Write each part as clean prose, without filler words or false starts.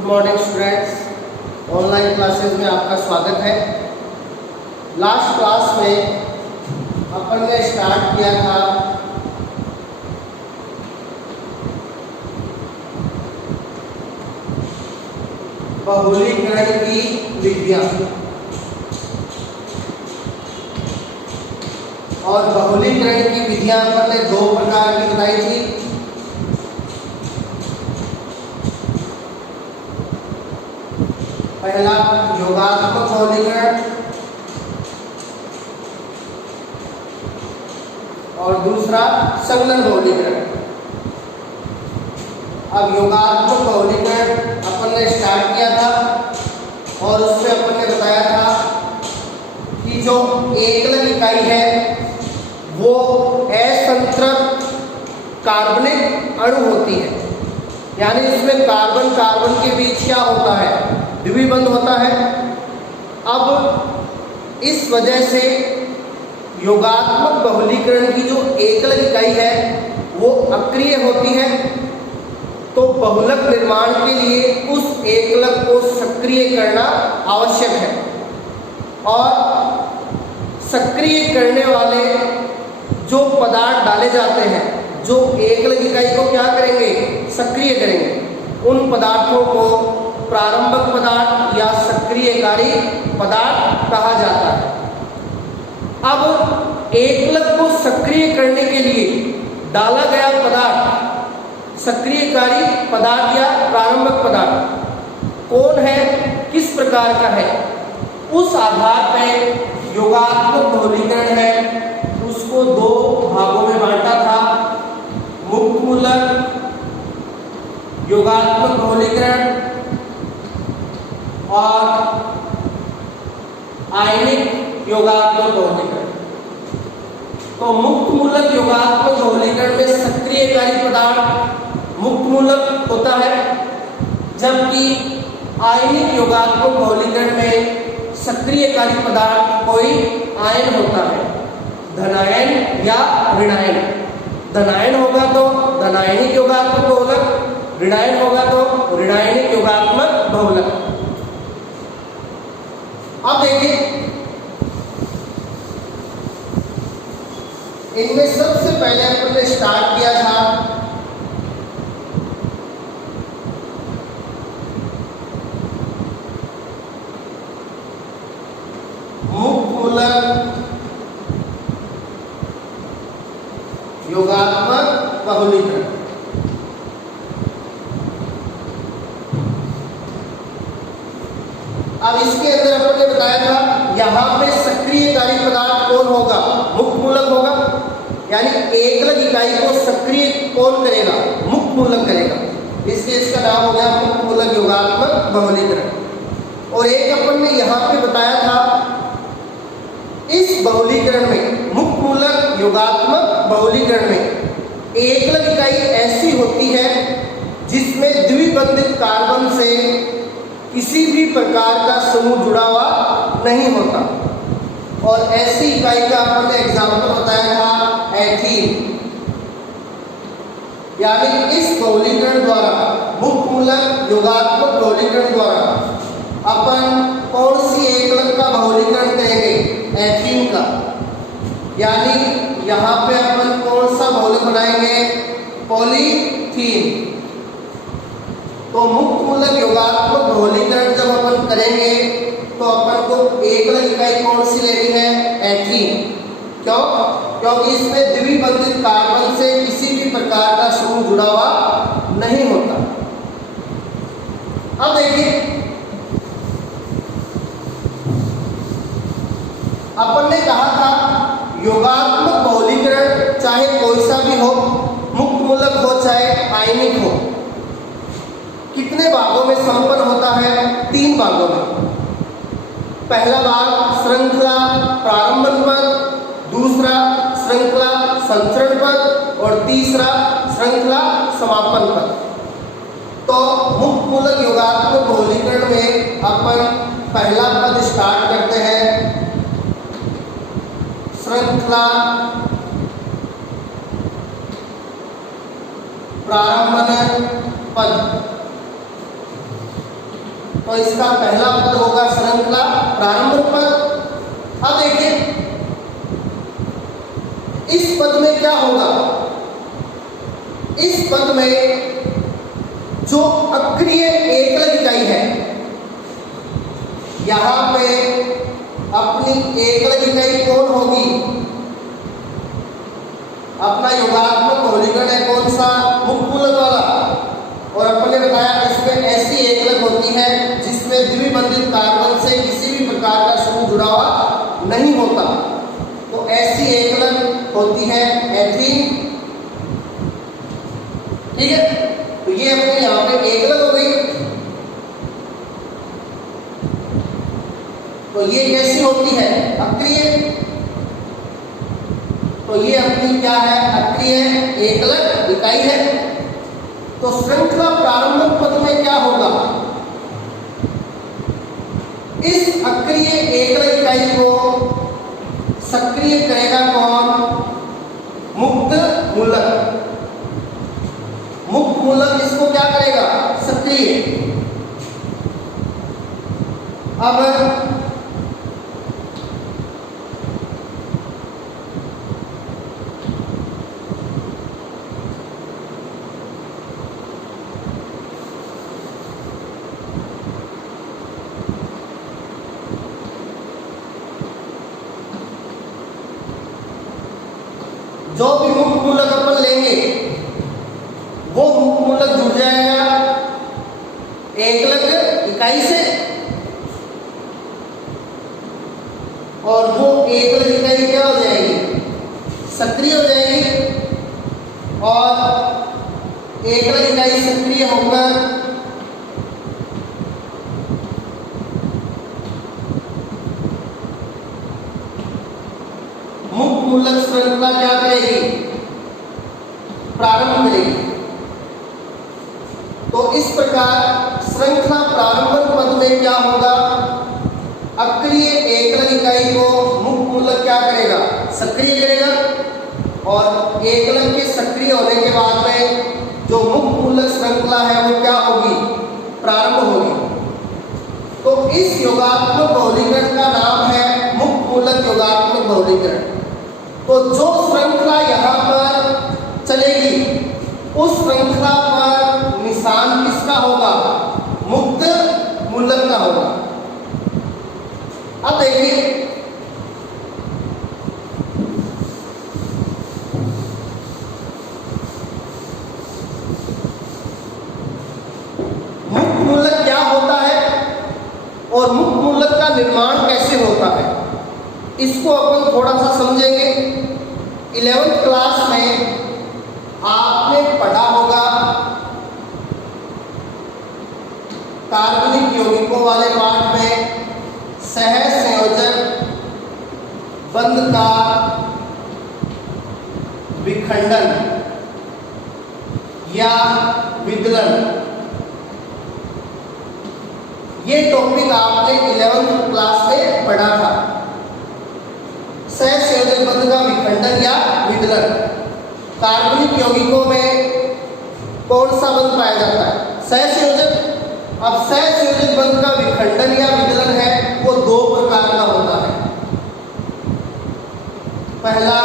Good morning students, online classes में आपका स्वागत है। लास्ट क्लास में अपन ने स्टार्ट किया था बहुलीकरण की विधियां, और बहुलीकरण की विधियां अपन ने दो प्रकार की बताई थी। पहला योगात्मक बहुलीकरण और दूसरा संगलन बहुलीकरण। अब योगात्मक बहुलीकरण अपन ने स्टार्ट किया था और उसमें अपन ने बताया था कि जो एकलक इकाई है वो असंतृप्त कार्बनिक अणु होती है, यानी इसमें कार्बन कार्बन के बीच क्या होता है, द्विबंध होता है। अब इस वजह से योगात्मक बहुलीकरण की जो एकलक इकाई है वो अक्रिय होती है, तो बहुलक निर्माण के लिए उस एकलक को सक्रिय करना आवश्यक है। और सक्रिय करने वाले जो पदार्थ डाले जाते हैं, जो एकलक इकाई को क्या करेंगे, सक्रिय करेंगे, उन पदार्थों को प्रारंभक पदार्थ या सक्रियकारी पदार्थ कहा जाता है। अब एकलक को सक्रिय करने के लिए डाला गया पदार्थ सक्रियकारी पदार्थ या प्रारंभक पदार्थ कौन है, किस प्रकार का है, उस आधार पर योगात्मक बहुलीकरण है उसको दो भागों में बांटा था। मुक्त मूलक योगात्मक बहुलीकरण और आयनिक योगात्मक बहुलीकरण। तो मुक्त मूलक योगात्मक बहुलीकरण में सक्रियकारी पदार्थ मुक्त मूलक होता है, जबकि आयनिक योगात्मक बहुलीकरण में सक्रियकारी पदार्थ कोई आयन होता है, धनायन या ऋणायन। धनायन होगा तो धनायनिक योगात्मक बहुलक, ऋणायन होगा तो ऋणायनिक योगात्मक बहुलक। अब देखिए, इनमें सबसे पहले अपन ने स्टार्ट किया था मुक्त मूलक योगात्मक बहुलीकरण। अब इसके अंदर अपन ने बताया था यहाँ पे सक्रियकारी पदार्थ कौन होगा, मुक्त मूलक होगा, यानी एकलक इकाई को सक्रिय कौन करेगा, मुक्त मूलक करेगा, इसलिए इसका नाम हो गया मुक्त मूलक योगात्मक बहुलीकरण। और एक अपन ने यहाँ पे बताया था इस बहुलीकरण में, मुक्त मूलक योगात्मक बहुलीकरण में एकलक इकाई ऐसी होती है जिसमें द्विबंधित कार्बन से किसी भी प्रकार का समूह जुड़ा हुआ नहीं होता। और ऐसी इकाई का अपन ने एग्जाम्पल बताया था एथीन। यानी इस बहुलीकरण द्वारा, मुक्त मूलक योगात्मक बहुलीकरण द्वारा अपन कौन सी एकलक का बहुलीकरण करेंगे, एथीन का। यानी यहाँ पे अपन कौन सा बहुलक बनाएंगे, पॉलीथीन। तो मुक्त मूलक योगात्मक बहुलीकरण जब अपन करेंगे तो अपन को एकलक इकाई कौन सी लेनी है, एथीन। क्यों? क्योंकि इसमें द्विबंधित कार्बन से किसी भी प्रकार का समूह जुड़ा हुआ नहीं होता। अब देखिए, अपन ने कहा था योगात्मक बहुलीकरण चाहे कोई सा भी हो, मुक्त मूलक हो चाहे आयनिक हो, कितने भागों में संपन्न होता है, 3 भागों में। पहला भाग श्रृंखला प्रारंभक पद, दूसरा श्रृंखला संचरण पद और तीसरा श्रृंखला समापन पद। तो मुक्त मूलक योगात्मक बहुलीकरण में अपन पहला पद स्टार्ट करते हैं, श्रृंखला प्रारंभन पद। तो इसका पहला पद होगा श्रृंखला प्रारंभिक पद। अब देखिए इस पद में क्या होगा, इस पद में जो अक्रिय एकल इकाई है, यहां पे अपनी एकल इकाई कौन होगी, अपना योगात्मक बहुलीकरण है कौन सा, मुक्तमूलक वाला। और अपन ने बताया इसमें ऐसी एकलक होती है जिसमें द्विबंधित कार्बन से किसी भी प्रकार का समूह जुड़ा हुआ नहीं होता, तो ऐसी एकलक होती है एथीन। ठीक है, तो ये अपने यहाँ पे एकलक हो गई। तो ये कैसी होती है, अक्रिय। तो ये अपनी क्या है, अक्रिय एकलक इकाई है। तो श्रृंखला प्रारंभिक पद में क्या होगा, इस अक्रिय एकल इकाई को सक्रिय करेगा कौन, मुक्त मूलक। मुक्त मूलक इसको क्या करेगा, सक्रिय। अब जो भी मुक्त मूलक अपन लेंगे वो मुक्त मूलक जुड़ जाएगा एकलक इकाई से, और वो एकलक इकाई क्या हो जाएगी, सक्रिय हो जाएगी। और एकलक इकाई सक्रिय होकर मुक्त मूलक श्रृंखला क्या करेगी, प्रारंभ करेगी। तो इस प्रकार श्रृंखला प्रारंभिक पद में क्या होगा, अक्रिय एकल इकाई को मुक्त मूलक क्या करेगा, सक्रिय करेगा। और एकलक के सक्रिय होने के बाद में जो मुक्त मूलक श्रृंखला है वो क्या होगी, प्रारंभ होगी। तो इस योगात्मक बहुलीकरण का नाम है मुक्त मूलक योगात्मक बहुलीकरण। तो जो श्रृंखला यहाँ पर चलेगी उस श्रृंखला पर निशान किसका होगा, मुक्त मूलक का होगा। अब देखिए मुक्त मूलक क्या होता है और मुक्त मूलक का निर्माण कैसे होता है, इसको अपन थोड़ा सा समझेंगे। 11th क्लास में आपने पढ़ा होगा कार्बनिक यौगिकों वाले पाठ में सहसंयोजक बंध का विखंडन या विदलन, ये टॉपिक आपने 11th क्लास में पढ़ा था। सहसंयोजक बंध का विखंडन या विदलन, कार्बनिक यौगिकों में कौन सा बंध पाया जाता है, सहसंयोजक। अब सहसंयोजक बंध का विखंडन या विदलन है वो दो प्रकार का होता है। पहला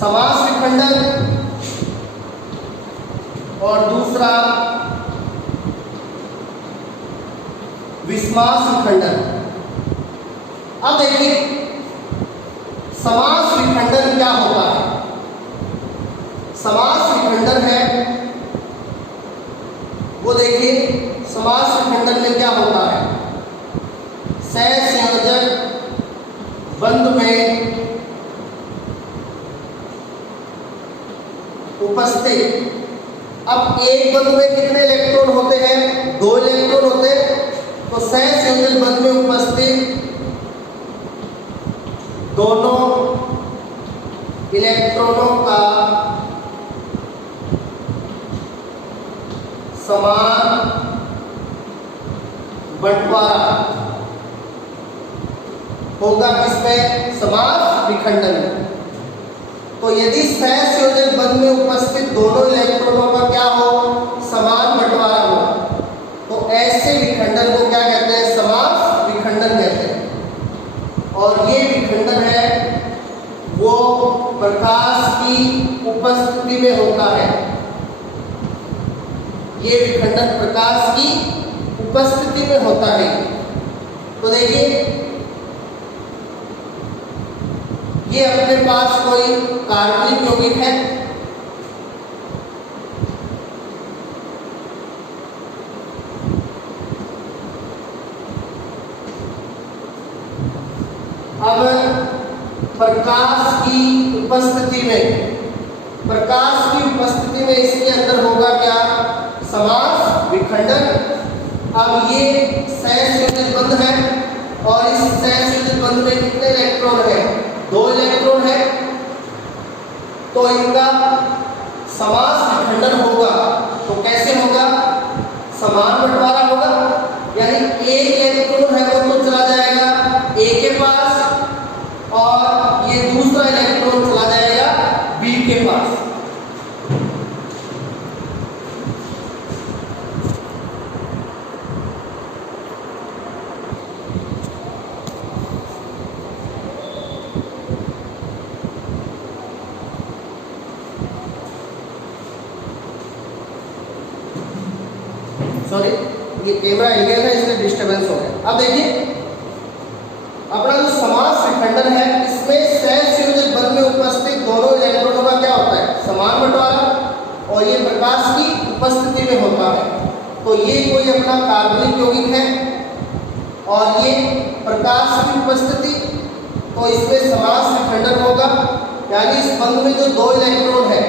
समास विखंडन और दूसरा विस्मास विखंडन। अब देखिए समास विखंडन क्या होता है। समास विखंडन है वो देखिए समास विखंडन में क्या होता है, सहसंयोजक बंध में उपस्थित, अब एक बंध में कितने इलेक्ट्रॉन होते हैं, 2 इलेक्ट्रॉन होते हैं। तो सहसंयोजक बंध में उपस्थित दोनों इलेक्ट्रॉनों का समान बंटवारा होगा किसमें, समास विखंडन में। तो यदि सहसंयोजक बंध में उपस्थित दोनों इलेक्ट्रॉनों का क्या हो, समान बंटवारा हो, तो ऐसे विखंडन को क्या कहते हैं, समास विखंडन कहते हैं। और ये विखंडन है वो प्रकाश की उपस्थिति में होता है। ये विखंडन प्रकाश की उपस्थिति में होता है। तो देखिए ये अपने पास कोई कार्बनिक यौगिक है, अब प्रकाश की उपस्थिति में इसके अंदर होगा क्या, समास विखंडन। अब ये सहसंयोजक बंध है और इस सहसंयोजक बंध में कितने इलेक्ट्रॉन है, 2 इलेक्ट्रॉन है, तो इनका समास विखंडन होगा। तो कैसे होगा, समान बंटवारा होगा, यानी एक इलेक्ट्रॉन है वो तो चला जाएगा ए के पास और ये दूसरा इलेक्ट्रॉन चला जाएगा बी के पास। सॉरी, ये कैमरा एंगल है इसलिए डिस्टरबेंस हो गया। अब देखिए अपना जो समास विखंडन है, इसमें सहसंयोजक बंध में उपस्थित दोनों इलेक्ट्रॉनों का क्या होता है, समान बंटवारा, और ये प्रकाश की उपस्थिति में होता है। तो ये कोई अपना कार्बनिक यौगिक है और ये प्रकाश की उपस्थिति, तो इसमें समास विखंडन होगा, यानी इस बंध में जो 2 इलेक्ट्रॉन है,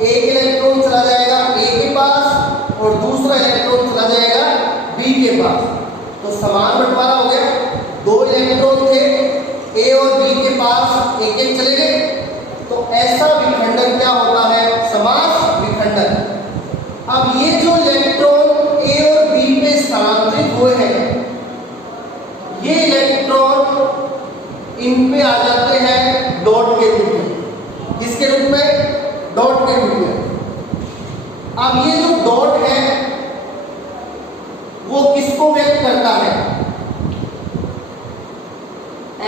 एक इलेक्ट्रॉन चला जाएगा ए के पास और दूसरा इलेक्ट्रॉन चला जाएगा बी के पास। तो समान बंटवारा हो गया, 2 इलेक्ट्रॉन थे ए और बी के पास, एक एक चले गए। तो ऐसा विखंडन क्या होता है, समास विखंडन। अब ये जो इलेक्ट्रॉन ए और बी पे स्थानांतरित हुए हैं, ये इलेक्ट्रॉन इन पे आ जाते हैं डॉट के रूप में। किसके रूप में, डॉट के रूप में। अब ये जो डॉट है वो किसको व्यक्त करता है,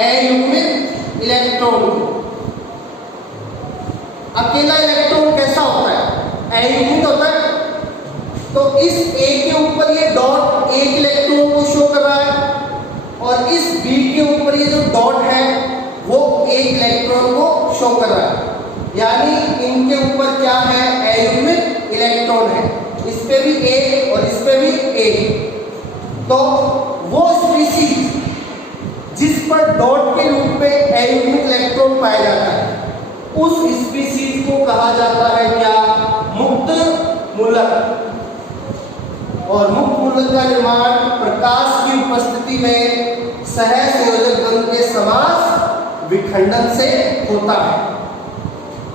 अयुग्मित इलेक्ट्रॉन। अकेला इलेक्ट्रॉन कैसा होता है, अयुग्मित होता है। तो इस ए के ऊपर ये डॉट एक इलेक्ट्रॉन को शो कर रहा है और इस बी के ऊपर ये जो डॉट है वो एक इलेक्ट्रॉन को शो कर रहा है, यानी इनके ऊपर क्या है, अयुग्मित इलेक्ट्रॉन है। इस पे भी ए और इस पे भी ए। तो वो स्पीशीज जिस पर डॉट के रूप में अयुग्मित इलेक्ट्रॉन पाया जाता है, उस स्पीशीज को कहा जाता है क्या, मुक्त मूलक। और मुक्त मूलक का निर्माण प्रकाश की उपस्थिति में सहसंयोजक बंध के समास विखंडन से होता है।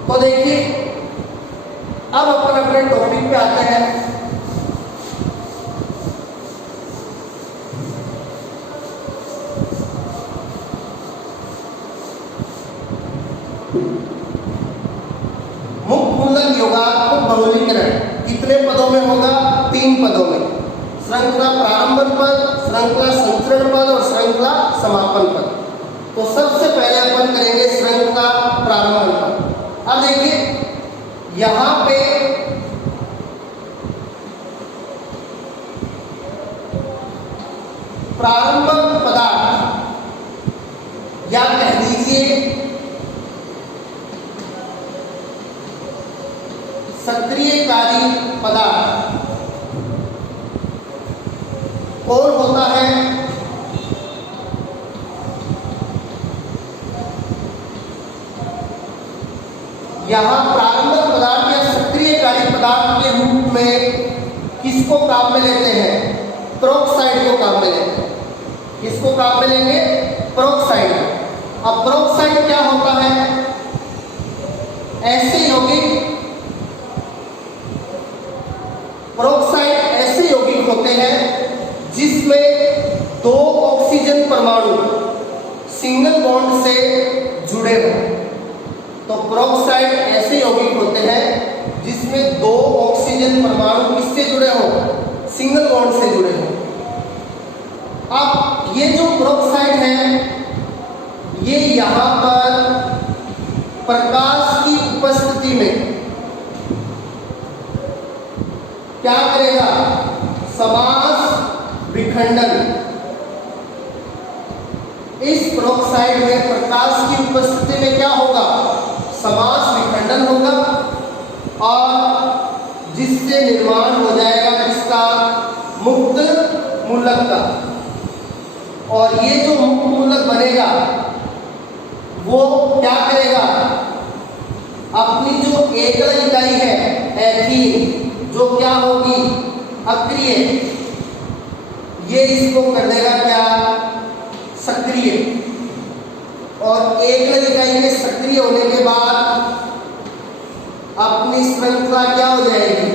तो देखिए अब अपन अपने टॉपिक पे आते हैं। मुक्त मूलक योगात्मक बहुलीकरण कितने पदों में होगा, 3 पदों में, श्रृंखला प्रारंभन पद, श्रृंखला संचरण पद और श्रृंखला समापन पद। तो सबसे पहले अपन करेंगे श्रृंखला प्रारंभन पद। अब देखिए यहां पे प्रारंभक पदार्थ या कह दीजिए सक्रियकारी पदार्थ कौन होता है, यहां प्रारंभक पदार्थ या सक्रियकारी पदार्थ के रूप में किसको काम में लेते हैं, पेरोक्साइड को काम में लेते हैं। किसको काम में लेंगे, पेरोक्साइड। अब पेरोक्साइड क्या होता है, ऐसे यौगिक, पेरोक्साइड ऐसे यौगिक होते हैं जिसमें 2 ऑक्सीजन परमाणु सिंगल बॉन्ड से जुड़े हों। तो पेरोक्साइड ऐसे यौगिक होते हैं जिसमें दो ऑक्सीजन परमाणु किससे जुड़े हो, सिंगल बॉन्ड से जुड़े हो। अब ये जो पेरोक्साइड है ये यहां पर प्रकाश की उपस्थिति में क्या करेगा, समास विखंडन। इस पेरोक्साइड में प्रकाश की उपस्थिति में क्या होगा, समास विखंडन होगा और जिससे निर्माण हो जाएगा किसका, मुक्त मूलक का। और ये जो मुक्त मूलक बनेगा वो क्या करेगा, अपनी जो एकल इकाई है एथीन, जो क्या होगी अक्रिय, ये इसको कर देगा क्या, सक्रिय। और एकल इकाई के सक्रिय होने के बाद अपनी श्रृंखला क्या हो जाएगी,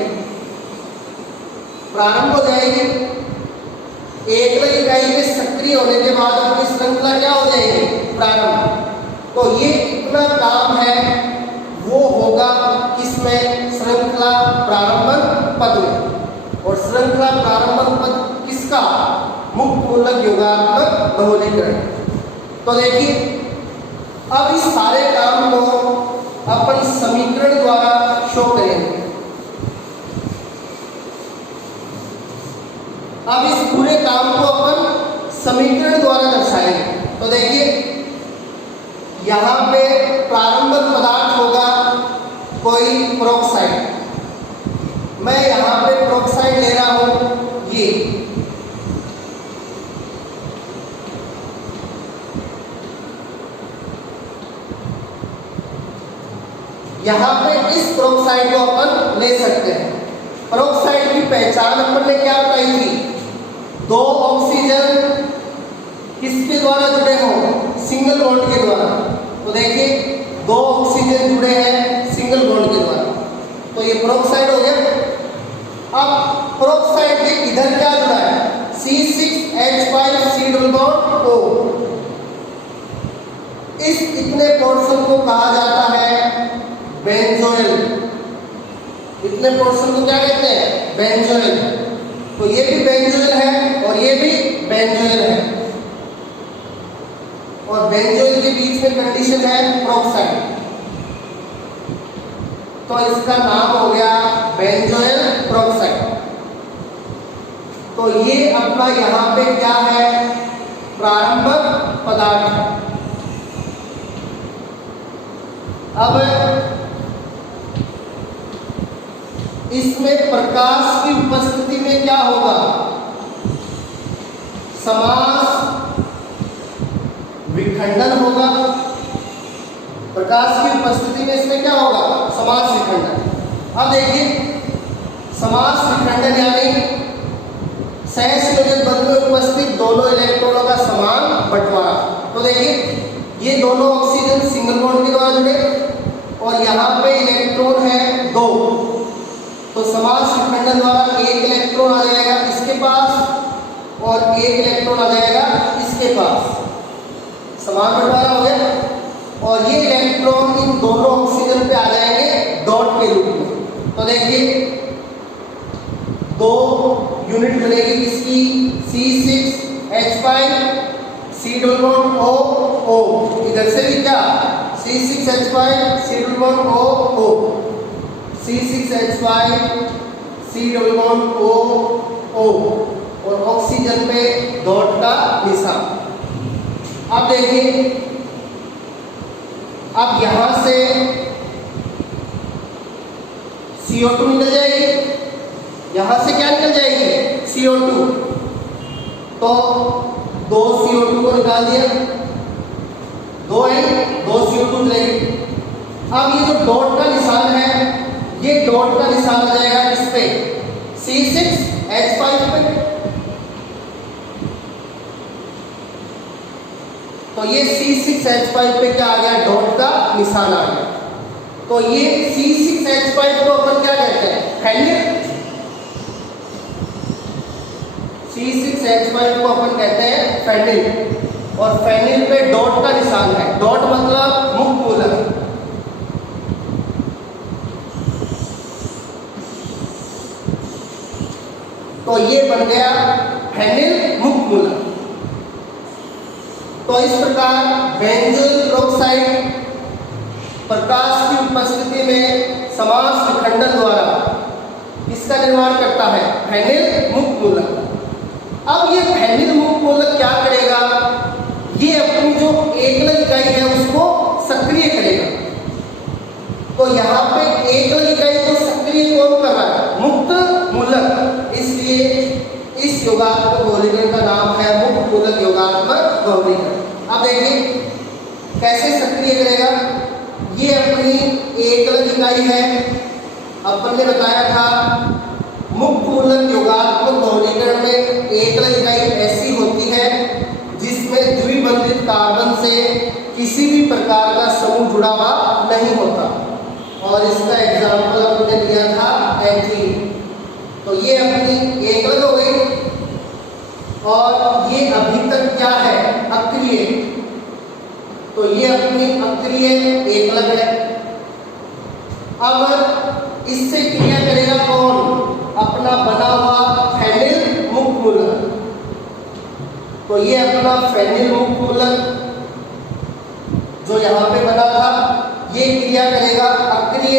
प्रारंभ हो जाएगी। एकल इकाई के सक्रिय होने के बाद अपनी श्रृंखला क्या हो जाएगी, प्रारंभ। तो ये इतना काम है वो होगा किसमें, श्रृंखला प्रारंभक पद में। और श्रृंखला प्रारंभक पद किसका, मुक्त मूलक योगात्मक बहुलीकरण। तो देखिए अब इस सारे काम को अपन समीकरण द्वारा शो करेंगे। अब इस पूरे काम को अपन समीकरण द्वारा दर्शाएंगे। तो देखिए यहाँ पे प्रारंभिक पदार्थ होगा कोई पेरोक्साइड, मैं यहाँ पे पेरोक्साइड ले रहा हूं ये, यहाँ पे इस पेरोक्साइड को अपन ले सकते हैं। पेरोक्साइड की पहचान अपन ने क्या बताई थी, दो ऑक्सीजन किसके द्वारा जुड़े हो, सिंगल बॉन्ड के द्वारा। तो देखिए दो ऑक्सीजन जुड़े हैं सिंगल बॉन्ड के द्वारा, तो ये पेरोक्साइड हो गया। अब पेरोक्साइड के इधर क्या जुड़ा है, C6H5 C double bond O। इस इतने पोर्शन को कहा जाता है बेंजोइल। इतने पोर्शन को क्या कहते हैं, बेंजोइल। तो ये भी बेंजोइल है और ये भी बेंजोइल है, और बेंजोइल के बीच में कंडीशन है पेरोक्साइड, तो इसका नाम हो गया बेंजोइल पेरोक्साइड। तो ये अपना यहाँ पे क्या है, प्रारंभिक पदार्थ है। अब इसमें प्रकाश की उपस्थिति में क्या होगा, समास विखंडन होगा। प्रकाश की उपस्थिति में इसमें क्या होगा, समास विखंडन। अब देखिए समास विखंडन यानी सहसंयोजक बंध में उपस्थित दोनों इलेक्ट्रॉनों का समान बंटवारा। तो देखिए ये दोनों ऑक्सीजन सिंगल बॉन्ड के द्वारा जुड़े और यहाँ पे इलेक्ट्रॉन है दो, तो समास विखंडन द्वारा एक इलेक्ट्रॉन आ जाएगा इसके पास और एक इलेक्ट्रॉन आ जाएगा इसके पास, समान बंटवारा हो गया। और ये इलेक्ट्रॉन इन दोनों ऑक्सीजन पे आ जाएंगे डॉट के रूप में। तो देखिए दो यूनिट बनेगी इसकी, C6H5 C double bond O, इधर से भी क्या C6H5 C double bond O, C6H5 C double bond O, और ऑक्सीजन पे डॉट का निशान। अब देखिए अब यहां से CO2 निकल जाएगी, यहां से क्या निकल जाएगी, CO2। तो दो CO2 को निकाल दिया, दो है, दो CO2 जाएगी। अब ये जो डॉट का निशान है, ये डॉट का निशान आ जाएगा इस पे C6H5 पे। तो ये C6H5 पे क्या आ गया, डॉट का निशान आ गया। तो ये C6H5 को अपन क्या कहते हैं, फेनिल। C6H5 को अपन कहते हैं फेनिल, और फेनिल पे डॉट का निशान है। डॉट मतलब मुक्त मूलक, ये बन गया फेनिल मुक्त मूलक। तो इस प्रकार बेंजोइल पेरोक्साइड प्रकाश की उपस्थिति में समास विखंडन द्वारा इसका निर्माण करता है, फेनिल मुक्त मूलक। अब ये फेनिल मुक्त मूलक क्या करेगा, ये अपनी जो एकल इकाई है उसको सक्रिय करेगा। तो यहाँ पे एकल इकाई को सक्रिय कौन कर रहा है, मुक्त मूलक, इसलिए इस योगात्मक बहुलीकरण का नाम है मुक्त मूलक योगात्मक बहुलीकरण। अब देखिए कैसे सक्रिय करेगा, ये अपनी एकल इकाई है। अपन ने बताया था मुक्त मूलक योगात्मक बहुलीकरण में एकल इकाई ऐसी होती है जिसमें द्विबंधित कार्बन से किसी भी प्रकार का समूह जुड़ा हुआ नहीं होता, और इसका एग्जाम्पल हमने दिया था एथीन। तो ये अपनी एकल हो गई, और ये अभी तक क्या है, अक्रिय। तो ये अपनी अक्रिय एकलक है। अब इससे क्रिया करेगा कौन, अपना बना हुआ फेनिल मुक्त मूलक। तो ये अपना फेनिल मुक्त मूलक जो यहाँ पे बना था, ये क्रिया करेगा अक्रिय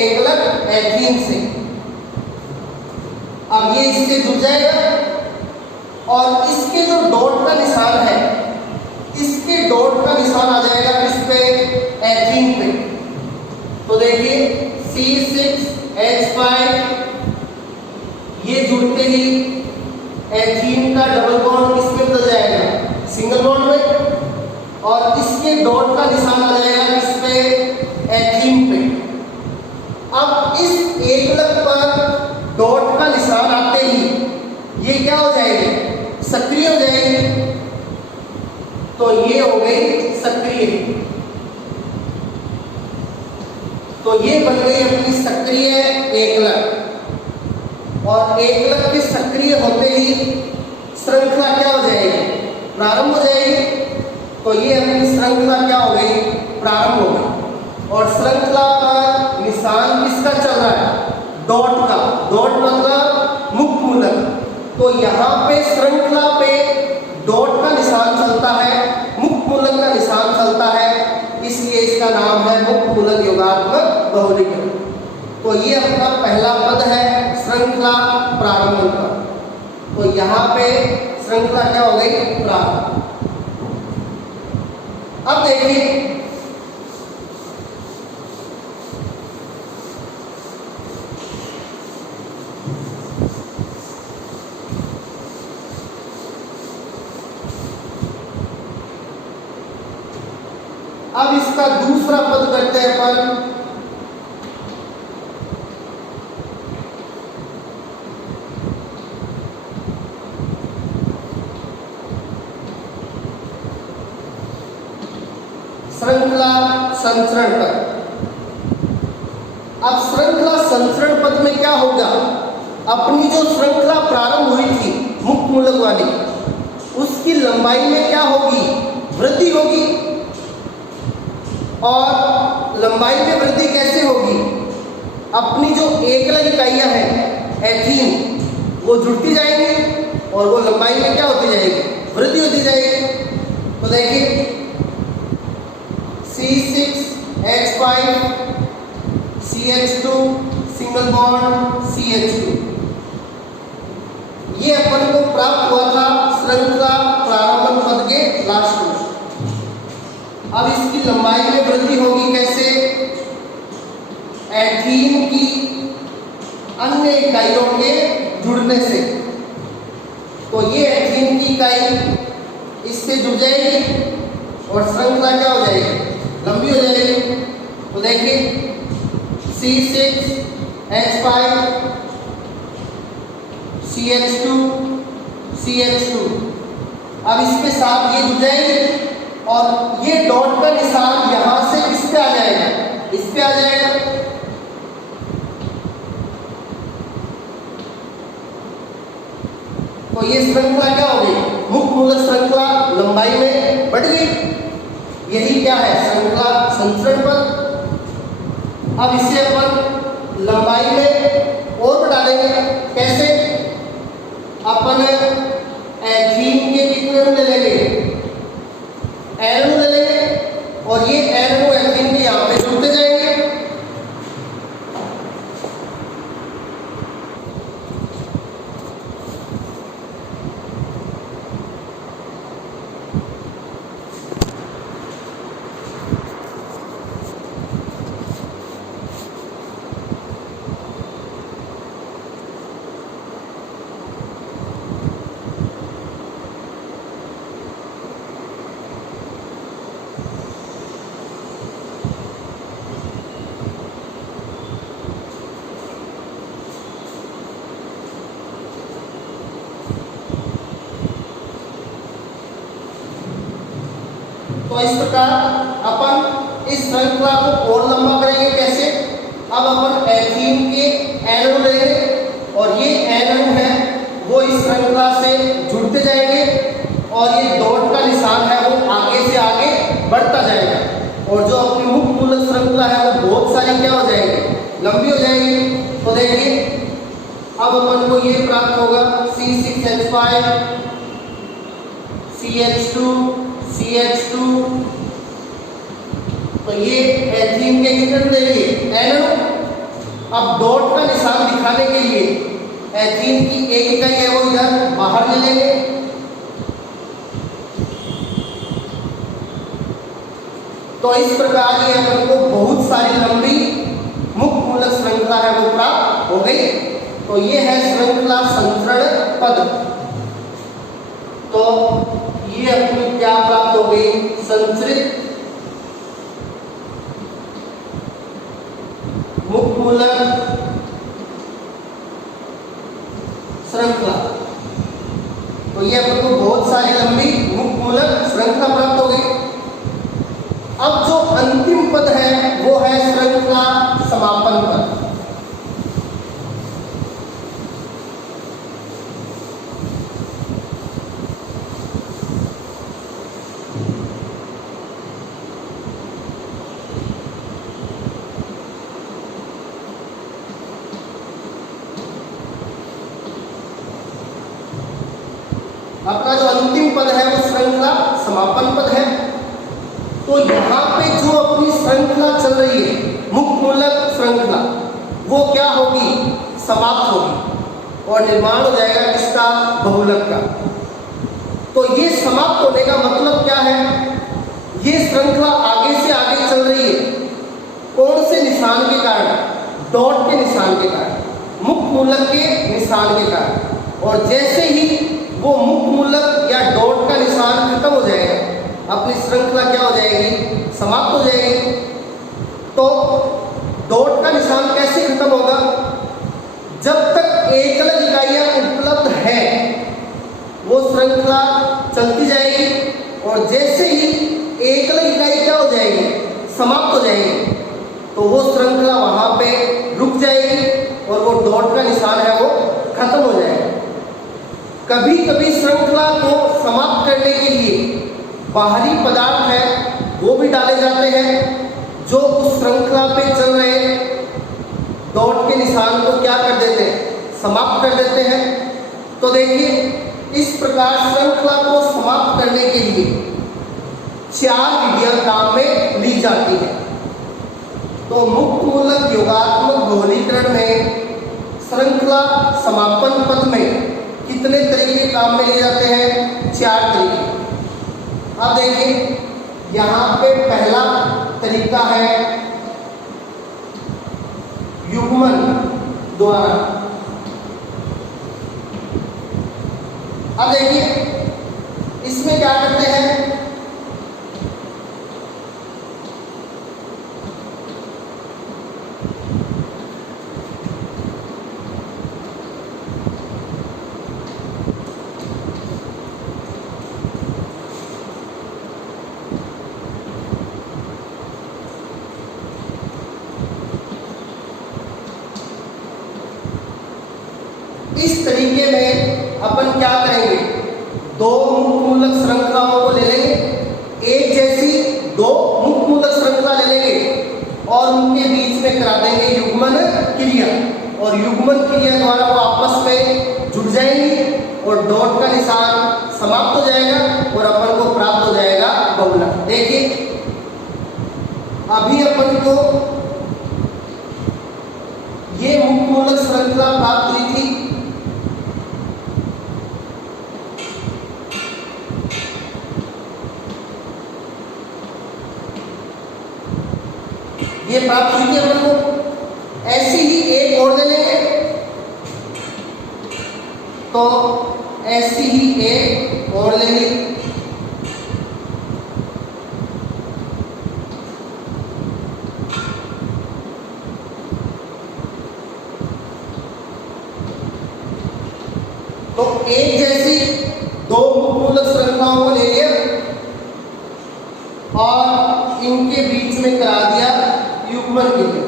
एकलक एथीन से। अब ये इससे जुड़ जाएगा, और इसके जो डॉट का निशान है, इसके डॉट का निशान आ जाएगा किस पे, एथीन पे। तो देखिए C6H5 ये जुड़ते ही एथीन का डबल बॉन्ड किसमें बदल जाएगा, सिंगल बॉन्ड में, और इसके डॉट का निशान आ जाएगा किस पे, एथीन पे। अब इस एकलक पर डॉट का निशान आते ही ये क्या हो जाएगी, सक्रिय हो जाएगी। तो ये हो गई सक्रिय। तो ये बन गई अपनी सक्रिय एकलक, और एकलक के सक्रिय होते ही श्रृंखला क्या हो जाएगी, प्रारंभ हो जाएगी। तो ये अपनी श्रृंखला क्या हो गई, प्रारंभ हो गई। और श्रृंखला का निशान किसका चल रहा है, डॉट का। डॉट मतलब मुक्त मूलक। तो यहाँ पे श्रृंखला पे डॉट का निशान चलता है, मुक्त मूलक का निशान चलता है, इसलिए इसका नाम है मुक्त मूलक योगात्मक बहुलीकरण। तो ये अपना पहला पद है श्रृंखला प्रारंभ का। तो यहाँ पे श्रृंखला क्या हो गई, प्रारंभ। अब देखिए अब इसका दूसरा पद करते हैं अपन। श्रृंखला संचरण पद। अब श्रृंखला संचरण पद में क्या होगा, अपनी जो श्रृंखला प्रारंभ हुई थी मुक्त मूलक वाली, उसकी लंबाई में क्या होगी, वृद्धि होगी। और लंबाई में वृद्धि कैसे होगी, अपनी जो एकल इकाइयाँ हैं एथीन, वो जुड़ती जाएंगी और वो लंबाई में क्या होती जाएगी, वृद्धि होती जाएगी। तो देखिए C6H5 CH2 single bond CH2, ये अपन को प्राप्त हुआ था श्रृंखला प्रारंभ पद के लास्ट में। अब इसकी लंबाई में वृद्धि होगी कैसे, एथीन की अन्य इकाइयों के जुड़ने से। तो ये एथीन की इकाई इससे जुड़ जाएगी और श्रृंखला क्या हो जाएगी, लंबी हो जाएगी। तो देखिए C6H5 CH2 CH2, अब इसके साथ ये जुड़ जाएंगे और ये डॉट का निशान यहां से इस पे आ जाएगा, इस पे आ जाएगा। तो ये श्रृंखला क्या हो गई, मुक्त मूलक श्रृंखला लंबाई में बढ़ गई। यही क्या है, श्रृंखला संचरण पद। अब इसे अपन लंबाई में और बढ़ा देंगे, कैसे, और ये NO एथीन के यहाँ पे जुड़ते जाएंगे। तो इस प्रकार अपन इस श्रृंखला को और लंबा करेंगे। कैसे? अब अपन एथीन के एनोड लेंगे और ये एनोड है वो इस श्रृंखला से जुड़ते जाएंगे और ये डॉट का निशान है वो आगे से आगे बढ़ता जाएगा और जो अपनी मुक्त मूलक श्रृंखला है वो बहुत सारी क्या हो जाएगी? लंबी हो जाएगी। तो देखिए अब अपन को ये प्राप्त होगा C6H5 CH2 CH2। तो ये एथीन के कितने लेंगे? एनोड। अब डॉट का निशान दिखाने के लिए एथीन की एक इकाई है वो इधर बाहर ले लेंगे। तो इस प्रकार ये अपन को बहुत सारी लंबी मुक्त मूलक श्रृंखला है वो प्राप्त हो गई। तो ये है श्रृंखला संचरण पद। तो ये अपनी क्या प्राप्त हो गई? संचरित मुक्त मूलक श्रृंखला। तो ये अपन को बहुत सारी लंबी मुक्त मूलक श्रृंखला प्राप्त हो गई। अब जो अंतिम पद है वो है श्रृंखला समापन पद। अपना जो अंतिम पद है वो श्रृंखला समापन पद है। तो यहाँ पे जो अपनी श्रृंखला चल रही है मुक्त मूलक श्रृंखला वो क्या होगी? समाप्त होगी और निर्माण हो जाएगा किसका? बहुलक का। तो ये समाप्त होने का मतलब क्या है? ये श्रृंखला आगे से आगे चल रही है कौन से निशान के कारण? डॉट के निशान के कारण, मुक्त मूलक के निशान के कारण। और जैसे ही वो मुक्त मूलक या डॉट का निशान खत्म हो जाएगा अपनी श्रृंखला क्या हो जाएगी? समाप्त हो जाएगी। तो डॉट का निशान कैसे खत्म होगा? जब तक एकल इकाइयां उपलब्ध है वो श्रृंखला चलती जाएगी और जैसे ही एकल इकाई क्या हो जाएगी? समाप्त हो जाएगी। तो वो श्रृंखला वहां पे रुक जाएगी और वो डॉट का निशान है वो खत्म हो जाएगा। कभी कभी श्रृंखला को समाप्त करने के लिए बाहरी पदार्थ है वो भी डाले जाते हैं जो उस श्रृंखला पे चल रहे डॉट के निशान को क्या कर देते हैं? समाप्त कर देते हैं। तो देखिए इस प्रकार श्रृंखला को समाप्त करने के लिए 4 विधियां काम में ली जाती हैं। तो मुक्त मूलक योगात्मक बहुलीकरण में श्रृंखला समापन पद में कितने तरीके काम में लिए जाते हैं? 4 तरीके। अब देखिए यहाँ पे पहला तरीका है युग्मन द्वारा। अब देखिए इसमें क्या करते हैं? इस तरीके में अपन क्या करेंगे? 2 मुक्त मूलक श्रृंखलाओं को ले लेंगे, एक जैसी 2 मुक्त मूलक श्रृंखला ले लेंगे और उनके बीच में करा देंगे युग्मन क्रिया और युग्मन क्रिया द्वारा वो आपस में जुड़ जाएंगे और डॉट का निशान समाप्त हो जाएगा और अपन को प्राप्त हो जाएगा बहुलक। देखिए अभी अपन को ये मुक्त मूलक श्रृंखला प्राप्त हुई थी। ये प्राप्त हुई थी अपन को। ऐसी ही एक और ले लेंगे, तो ऐसी ही एक और ले ली। तो एक जैसी दो मूलक श्रृंखलाओं को ले लिया और इनके बीच में करा दिया युग्मन क्रिया।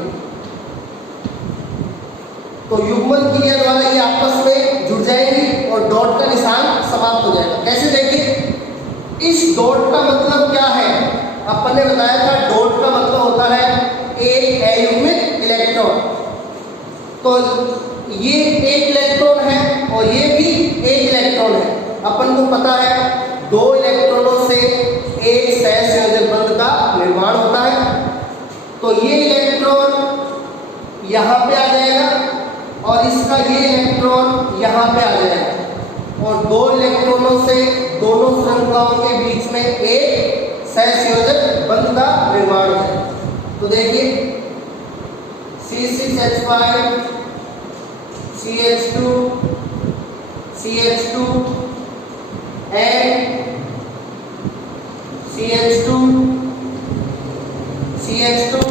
तो युग्मन क्रिया द्वारा ये आपस में जुड़ जाएंगी और डॉट का निशान समाप्त हो जाएगा। कैसे देखिए, इस डॉट का मतलब क्या है? अपन ने बताया था डॉट का मतलब होता है एक अयुग्मित इलेक्ट्रॉन। तो ये एक इलेक्ट्रॉन है और ये भी एक इलेक्ट्रॉन है। अपन को पता है दो इलेक्ट्रॉनों से एक सहसंयोजक बंध का निर्माण होता है। तो ये इलेक्ट्रॉन यहाँ पे आ जाएगा और इसका ये इलेक्ट्रॉन यहाँ पे आ जाएगा और दो इलेक्ट्रॉनों से दोनों श्रृंखलाओं के बीच में एक सहसंयोजक बंध का निर्माण है। तो देखिए C6H5 CH2 CH2 and CH2 CH2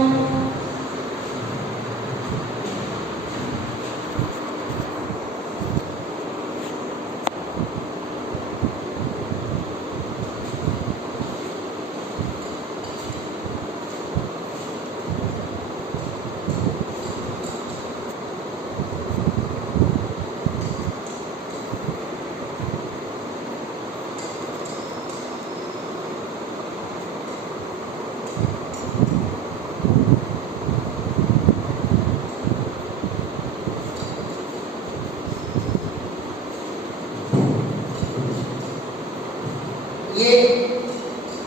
ये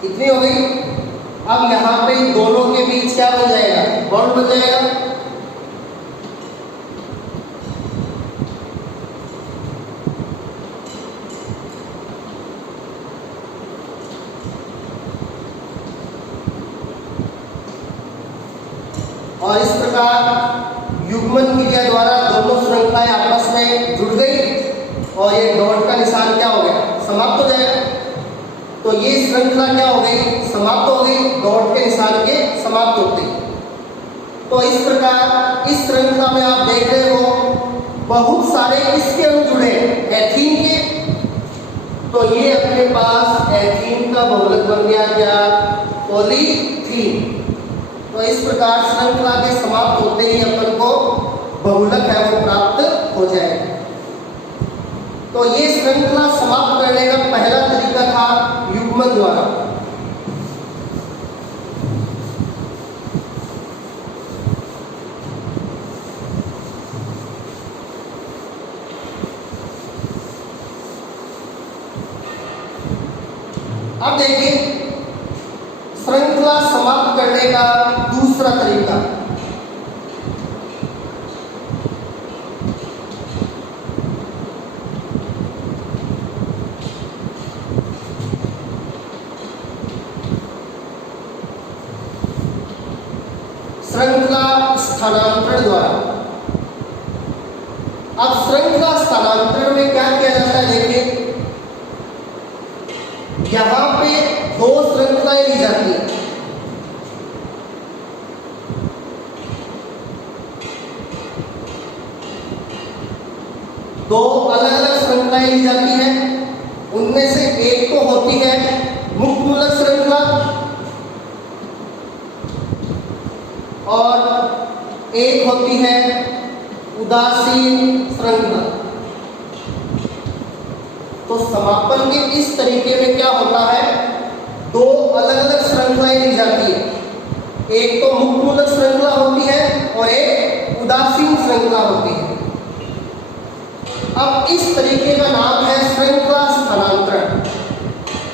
इतनी हो गई। अब यहाँ पे इन दोनों के बीच क्या बन जाएगा? बॉन्ड बन जाएगा। और इस प्रकार युग्मन क्रिया द्वारा दोनों श्रृंखलाएं आपस में जुड़ गई और ये डॉट का निशान क्या हो गया? समाप्त हो जाएगा। तो ये श्रृंखला क्या हो गई? समाप्त हो गई, डॉट के निशान के समाप्त होते। तो इस प्रकार इस श्रृंखला में आप देख रहे हो बहुत सारे किसके अणु जुड़े? एथीन के। तो ये अपने पास एथीन का बहुलक बन गया क्या? पॉलीथीन। तो इस प्रकार श्रृंखला के समाप्त होते ही अपन को बहुलक है वो प्राप्त हो जाएगा। तो ये श्रृंखला समाप्त करने का पहला तरीका था युग्मन द्वारा। अब देखिए श्रृंखला समाप्त करने का दूसरा तरीका। श्रृंखला स्थानांतरण द्वारा। अब श्रृंखला स्थानांतरण में क्या किया जाता है? देखिए यहां पे दो श्रृंखलाएं ली जाती है। दो अलग अलग श्रृंखलाएं ली जाती हैं। उनमें से एक तो होती है मुक्त मूलक श्रृंखला और एक होती है उदासीन श्रृंखला। तो समापन के इस तरीके में क्या होता है? दो अलग अलग श्रृंखलाएं ली जाती है। एक तो मुक्त मूलक श्रृंखला होती है और एक उदासीन श्रृंखला होती है। अब इस तरीके का नाम है श्रृंखला स्थानांतरण।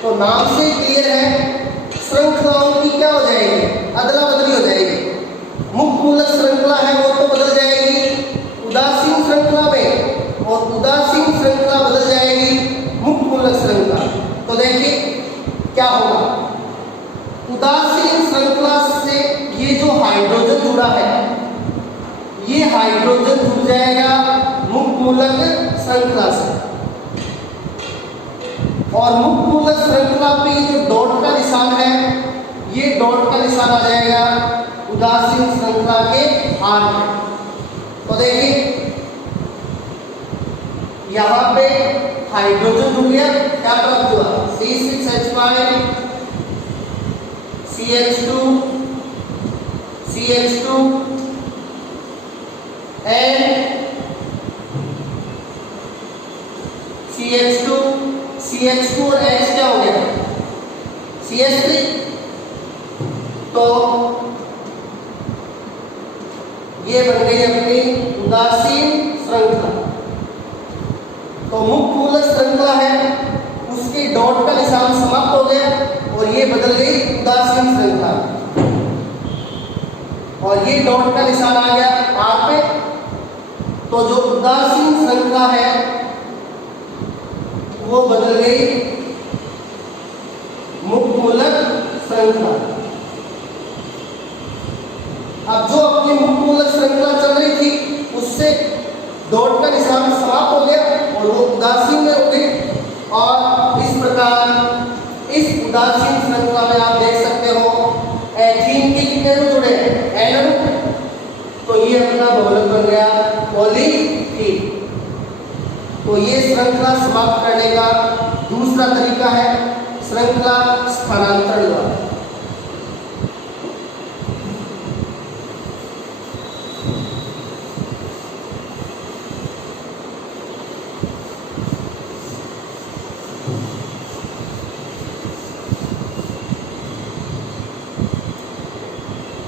तो नाम से क्लियर है श्रृंखलाओं की क्या हो जाएगी? अदला बदली हो जुड़ा है, ये हाइड्रोजन जुड़ जाएगा मुक्त मूलक श्रृंखला से, और मुक्त मूलक श्रृंखला पे जो डॉट का निशान है, ये डॉट का निशान आ जाएगा उदासीन श्रृंखला के आर में। तो देखिए यहाँ पे हाइड्रोजन जुड़ गया, क्या प्राप्त हुआ, C6H5 CH2 CH2 and CH2 CH2 और H क्या हो गया, CH3। तो ये बन गई अपनी उदासीन श्रृंखला। तो मुक्त मूलक श्रृंखला है, उसके डॉट का निशान समाप्त हो गया और ये बदल गई उदासीन श्रृंखला, और ये डॉट का निशान आ गया आर पे। तो जो उदासीन श्रृंखला है वो बदल गई मुक्त मूलक श्रृंखला। अब जो अपनी मुक्त मूलक श्रृंखला चल रही थी उससे डॉट का निशान समाप्त हो गया और वो उदासीन में हो गई, और इस प्रकार इस उदासीन श्रृंखला में आप देख सकते हो एथीन के कितने अणु जुड़े हैं, एन अणु। तो ये अपना बहुलक बन गया पॉलीथीन। तो ये श्रृंखला समाप्त करने का दूसरा तरीका है श्रृंखला स्थानांतरण द्वारा।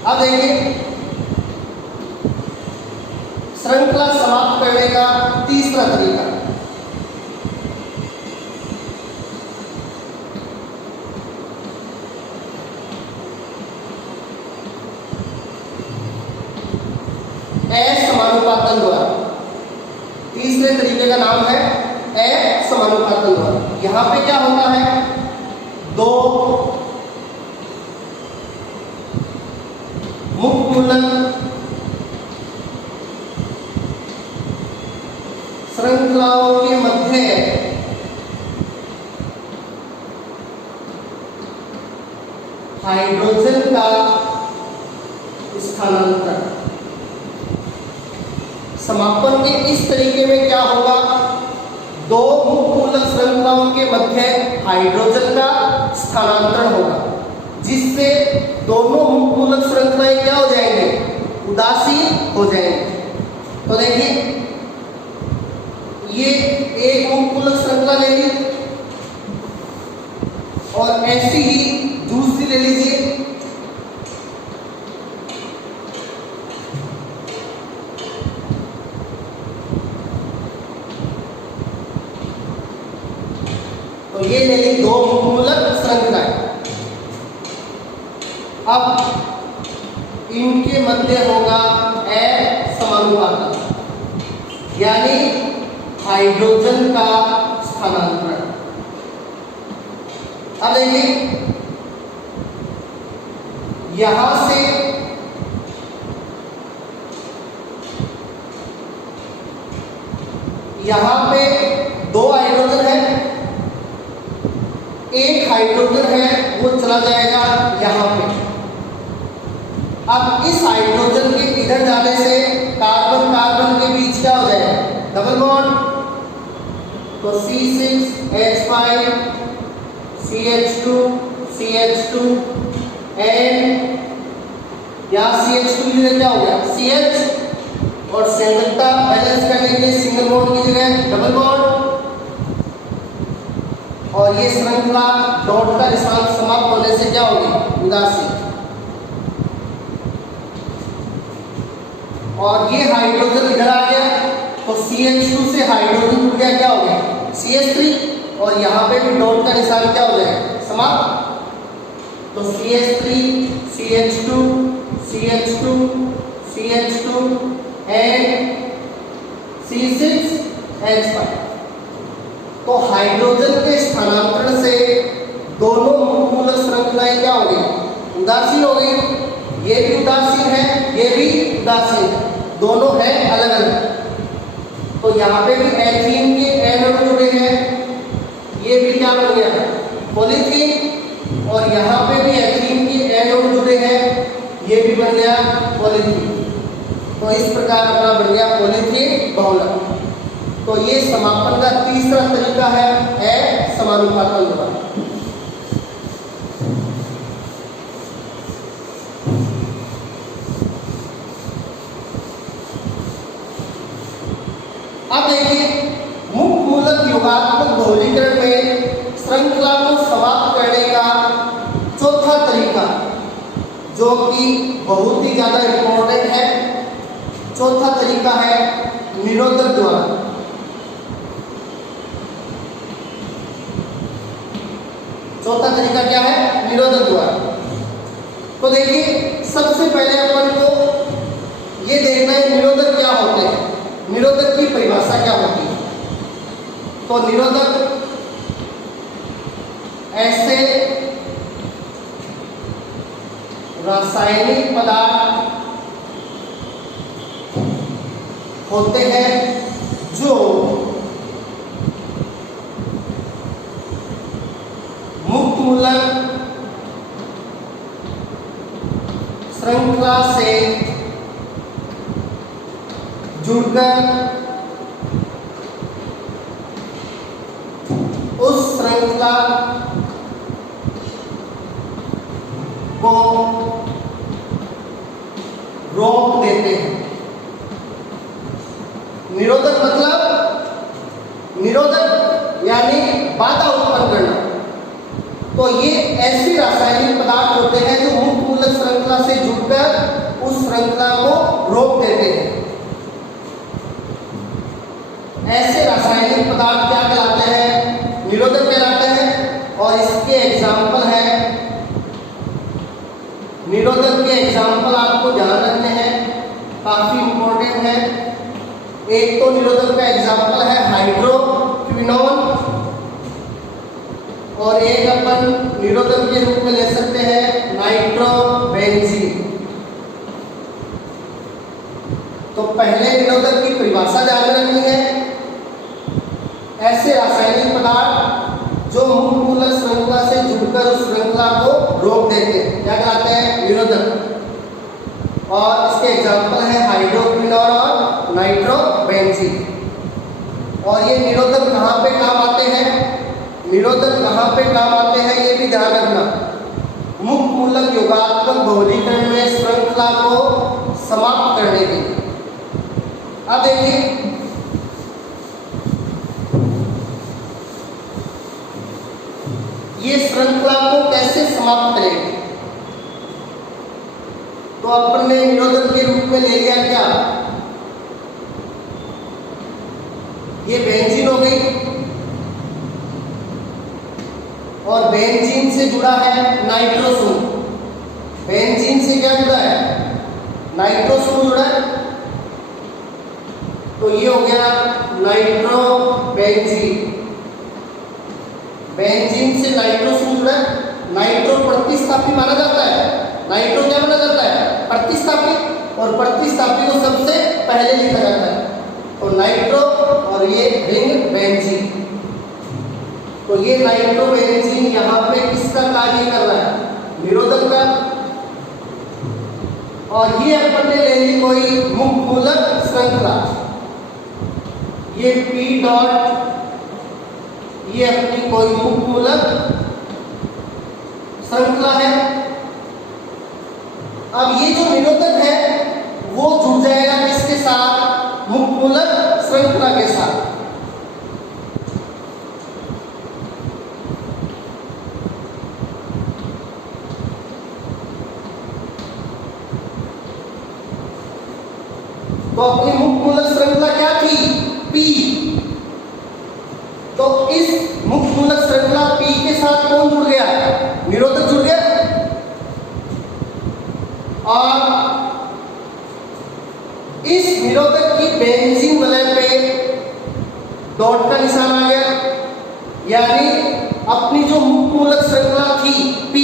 अब देखिए श्रृंखला समाप्त करने का तीसरा तरीका, असमानुपातन द्वारा। तीसरे तरीके का नाम है असमानुपातन द्वारा। यहां पे क्या होता है, दो मुक्त मूलक श्रृंखलाओं के मध्य हाइड्रोजन का स्थानांतरण। समापन के इस तरीके में क्या होगा, दो मुक्त मूलक श्रृंखलाओं के मध्य हाइड्रोजन का स्थानांतरण होगा, जिससे दोनों मुक्त मूलक श्रृंखलाएं क्या हो जाएंगे, उदासीन हो जाएंगे। तो देखिए ये एक मुक्त मूलक श्रृंखला ले ली और ऐसी ही दूसरी ले लीजिए। तो ये ले ली दो मुक्त मूलक श्रृंखलाएं। अब इनके मध्य होगा असमानुपातन, यानी हाइड्रोजन का स्थानांतरण। अब देखिए यहां से यहां पे दो हाइड्रोजन है, एक हाइड्रोजन है वो चला जाएगा यहां पे। अब इस हाइड्रोजन के इधर जाने से कार्बन कार्बन के बीच क्या हो जाएगा, डबल बॉन्ड। तो C6H5 CH2 CH2 एंड यहाँ CH2 की जगह क्या हो गया CH, और संयोजकता बैलेंस करने के लिए सिंगल बॉन्ड की जगह डबल बॉन्ड, और ये श्रृंखला डॉट का निशान समाप्त होने से क्या होगी, उदासीन। और ये हाइड्रोजन इधर आ गया तो CH2 से हाइड्रोजन जुड़ गया, क्या हो गया CH3, और यहाँ पे भी डॉट का निशान क्या हो जाएगा, समाप्त। तो CH3 CH2 CH2 CH2 and C6H5। तो हाइड्रोजन के स्थानांतरण से दोनों मुक्त मूलक श्रृंखलाएं क्या हो गई, उदासीन हो गई। ये भी उदासीन है, ये भी उदासीन है, दोनों है अलग अलग। तो यहाँ पे भी एथीन के एन अणु जुड़े हैं, ये भी क्या बन गया पॉलीथीन, और यहाँ पे भी एथीन के एन अणु जुड़े हैं, ये भी बन गया पॉलीथीन। तो इस प्रकार अपना बन गया पॉलीथीन बहुलक। तो ये समापन का तीसरा तरीका है समानुपातन द्वारा। अब देखिए मुक्त मूलक योगात्मक बहुलीकरण में श्रृंखला को समाप्त करने का चौथा तरीका, जो कि बहुत ही ज्यादा इंपॉर्टेंट है, चौथा तरीका है निरोधक द्वारा। चौथा तरीका क्या है? निरोधक द्वारा। तो देखिए सबसे पहले अपन को ये देखना है निरोधक क्या होते हैं, निरोधक की परिभाषा क्या होती है। तो निरोधक ऐसे रासायनिक पदार्थ होते हैं जो मुक्त मूलक श्रृंखला से जुड़कर उस श्रृंखला को रोक देते हैं। निरोधक मतलब निरोधक यानी बाधा उत्पन्न करना। तो ये ऐसे रासायनिक पदार्थ होते हैं जो मुक्त मूलक श्रृंखला से जुड़कर उस श्रृंखला को रोक देते हैं। ऐसे रासायनिक पदार्थ क्या कहलाते हैं? निरोधक कहलाते हैं। और इसके एग्जाम्पल है, निरोधक के एग्जाम्पल आपको ध्यान रखने हैं, काफी इंपॉर्टेंट है। एक तो निरोधक का एग्जाम्पल है हाइड्रोक्विनोन, और एक अपन निरोधक के रूप में ले सकते हैं नाइट्रोबेंजीन। तो पहले निरोधक की परिभाषा ध्यान रखनी है। ऐसे रासायनिक पदार्थ जो मुक्त मूलक श्रृंखला से जुड़कर उस श्रृंखला को रोक देते हैं, क्या कहलाते हैं? निरोधक। और इसके एग्जाम्पल है हाइड्रोक्विनोन और नाइट्रोबेंजीन। और ये निरोधक कहाँ पे काम आते हैं? निरोधक कहाँ पे काम आते हैं ये भी ध्यान रखना। मुक्त मूलक योगात्मक बहुलीकरण में श्रृंखला को समाप्त करने के लिए। अब देखिए ये श्रृंखला को कैसे समाप्त करेंगे। तो अपन ने निरोधक के रूप में ले लिया क्या? ये बेंजीन हो गई, और बेंजीन से जुड़ा है नाइट्रोसून। बेंजीन से क्या जुड़ा है? नाइट्रोसून जुड़ा है। तो ये हो गया नाइट्रोबेंजीन। बेंजीन से नाइट्रोसून जुड़ा है। नाइट्रो प्रतिस्थापी माना जाता है। नाइट्रो क्या माना जाता है? प्रतिस्थापी, और प्रतिस्थापी को सबसे पहले लिखा जाता है। तो नाइट्रो और ये रिंग बेंजीन। तो ये नाइट्रोबेंजीन यहाँ पे किसका कार्य कर रहा है? निरोधक का। और ये अपन ने ले ली कोई मुक्त मूलक श्रृंखला, ये P डॉट, ये अपनी कोई मुक्त मूलक श्रृंखला है। अब ये जो निरोधक है वो जुड़ जाएगा किसके साथ? मुक्त मूलक श्रृंखला के साथ। तो अपनी मुक्त मूलक श्रृंखला क्या थी? P। तो इस मुक्त मूलक श्रृंखला P के साथ कौन जुड़ गया? निरोधक जुड़ गया। और इस निरोधक की बेंजीन वलय पे डॉट का निशान आ गया, यानी अपनी जो मुक्त मूलक श्रृंखला थी P,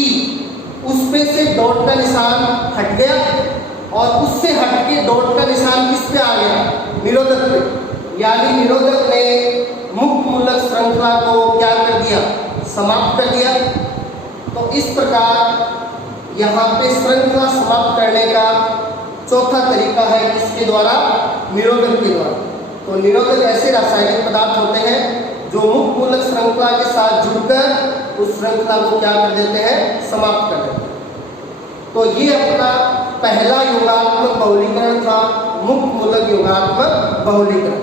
उस पे से डॉट का निशान हट गया और उससे हट के डॉट का निशान किस पे आ गया, निरोधक पे, यानी निरोधक ने मुक्त मूलक श्रृंखला को क्या कर दिया, समाप्त कर दिया। तो इस प्रकार यहाँ पे श्रृंखला समाप्त करने का चौथा तरीका है किसके द्वारा, निरोधक के द्वारा। तो निरोधक ऐसे रासायनिक पदार्थ होते हैं जो मुक्त मूलक श्रृंखला के साथ जुड़कर उस श्रृंखला को क्या कर देते हैं, समाप्त कर देते हैं। तो ये अपना पहला योगात्मक बहुलीकरण था, मुक्त मूलक योगात्मक बहुलीकरण।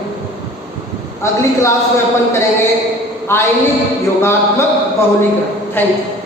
अगली क्लास में अपन करेंगे आयनिक योगात्मक बहुलीकरण। Thank you.